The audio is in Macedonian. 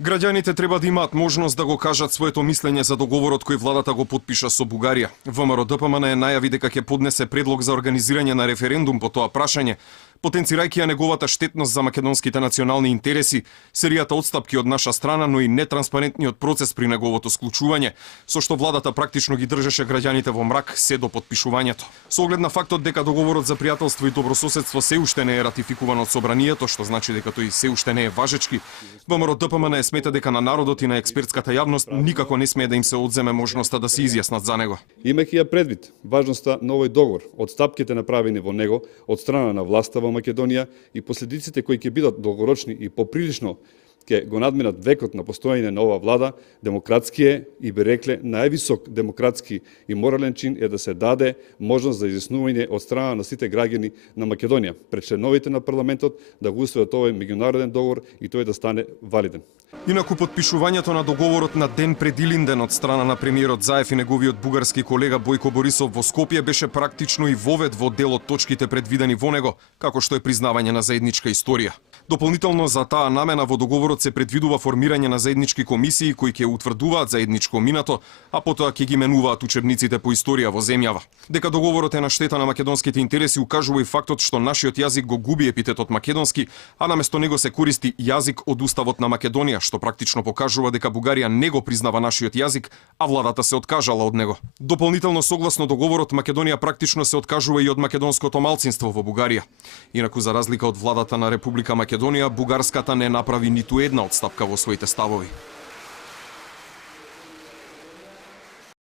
Граѓаните треба да имаат можност да го кажат своето мислење за договорот кој владата го потпиша со Бугарија. ВМРО-ДПМН најави дека ќе поднесе предлог за организирање на референдум по тоа прашање, потенцирајќи ја неговата штетност за македонските национални интереси, серијата отстапки од наша страна, но и нетранспарентниот процес при неговото склучување, со што владата практично ги држеше граѓаните во мрак се до потпишувањето. Со оглед на фактот дека договорот за пријателство и добрососедство се уште не е ратификуван од собранието, што значи дека тој се уште не е важечки, ВМРО-ДПМН смета дека на народот и на експертската јавност никако не смее да им се одземе можноста да се изјаснат за него. Имајќи ја предвид важноста на овој договор, отстапките направени во него од страна на власта во Македонија и последиците кои ќе бидат долгорочни и поприлично ќе го надминат векот на постоење на ова влада, демократски е и би рекле највисок демократски и морален чин е да се даде можност за изјаснување од страна на сите граѓани на Македонија пред членовите на парламентот да го усвојат овој меѓународен договор и тој да стане валиден. Инаку потпишувањето на договорот на ден пред Илинден од страна на премиерот Заев и неговиот бугарски колега Бојко Борисов во Скопје беше практично и вовед во дел од точките предвидени во него, како што е признавање на заедничка историја. Дополнително за таа намена во договорот се предвидува формирање на заеднички комисии кои ќе утврдуваат заедничко минато, а потоа ќе ги менуваат учебниците по историја во земјава. Дека договорот е на штета на македонските интереси укажува и фактот што нашиот јазик го губи епитетот македонски, а наместо него се користи јазик од Уставот на Македонија, што практично покажува дека Бугарија не го признава нашиот јазик, а владата се откажала од него. Дополнително согласно договорот Македонија практично се откажува и од македонското малцинство во Бугарија. Инаку за разлика од владата на Република Македонија, бугарската не направи ниту една отстапка во своите ставови.